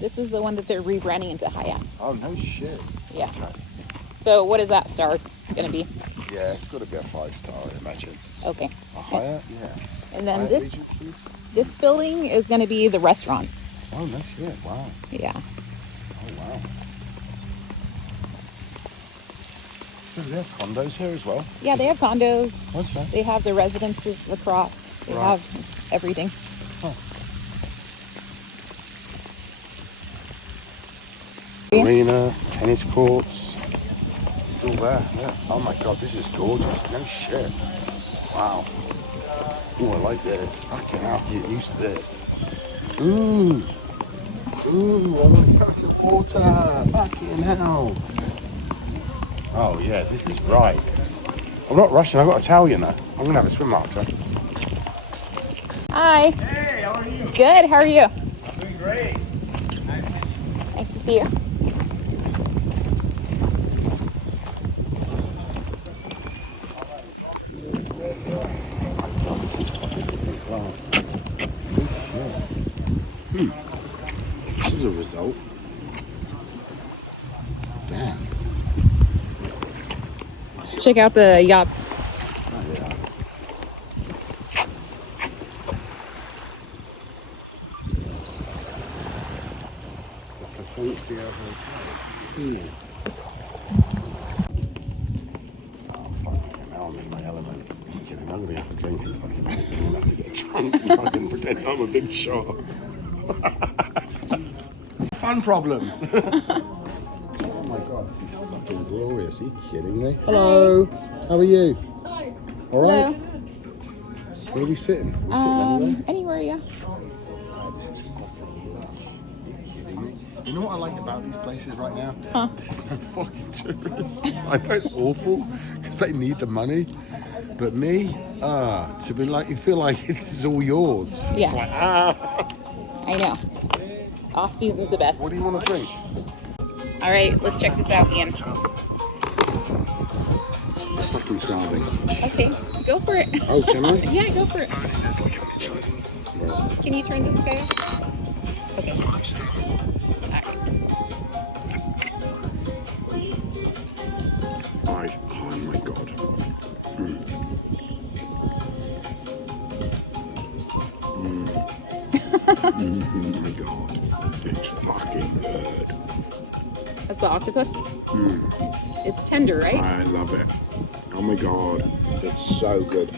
This is the one that they're rebranding into Hyatt. Oh, no shit. Yeah. Okay. So what is that star going to be? Yeah, it's got to be a 5-star, I imagine. Okay. A Hyatt, yeah. And then Hyatt this Regency? building is going to be the restaurant. Oh, no shit. Wow. Yeah. Oh, wow. So they have condos here as well? Yeah, they have condos. Okay. They have the residences across. They Right. have everything. Huh. Marina, tennis courts. It's all there. Yeah. Oh my god, this is gorgeous. No shit. Wow. Ooh, I like this. Fucking hell, get used to this. Ooh. Ooh, I want to go in the water. Fucking hell. Oh yeah, this is right. I'm not rushing, I've got to tell you now. I'm gonna have a swim after. Hi. Hey, how are you? Good. How are you? I'm doing great. Nice to see you. This is a result. Damn. Check out the yachts. Oh yeah. The Placencia Hotel. Oh fucking hell, I'm in my element. Are you kidding? I'm gonna have a drink and fucking I'm gonna have to get drunk and fucking pretend I'm a big shot. Fun problems. Oh my god, this is fucking glorious. Are you kidding me? Hello. How are you? Hi. All right. Hello. Where are we sitting? We're sitting anywhere? Anywhere, yeah. Oh, this is fucking lush. Are you kidding me? You know what I like about these places right now? Huh? There's no fucking tourists. I know it's awful because they need the money. But me, to be like, you feel like it's all yours. Yeah. It's like, I know. Off season's the best. What do you want to drink? All right, let's check this out, Ian. I'm fucking starving. Okay, go for it. Oh, can I? Yeah, go for it. Well, Can you turn this guy off? Okay. All right. oh my god. Oh my god. It's fucking good. That's the octopus? It's tender, right? I love it. Oh my god. It's so good.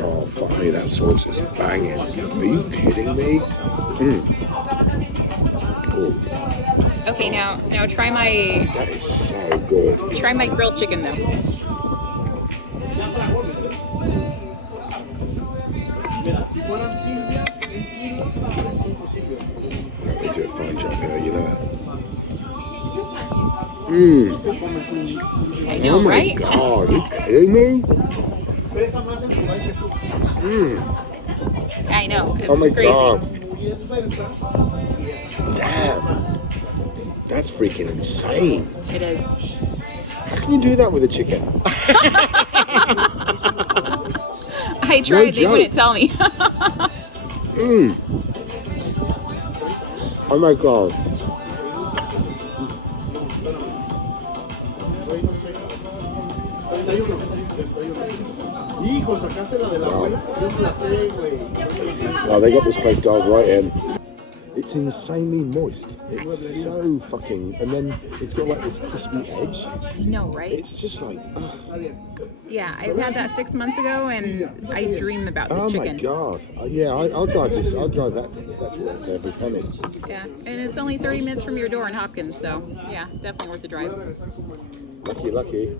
Oh fuck me, that sauce is banging. Are you kidding me? Oh, Okay, now try my that is so good. grilled chicken though. They do a fine job here, you know that. I know, Oh my right? god, are you kidding me? I know. It's Oh my crazy. god. Damn. That's freaking insane. It is. How can you do that with a chicken? I tried. They joke. wouldn't tell me. Oh my god. Wow, they got this place dialed right in. It's insanely moist. It's so fucking, and then it's got like this crispy edge. I know, right? It's just like, Yeah, I had that 6 months ago, and I dream about this oh my chicken. god. Yeah, I'll drive this. I'll drive that. That's worth every penny. Yeah, and it's only 30 minutes from your door in Hopkins, so yeah, definitely worth the drive. Lucky, lucky.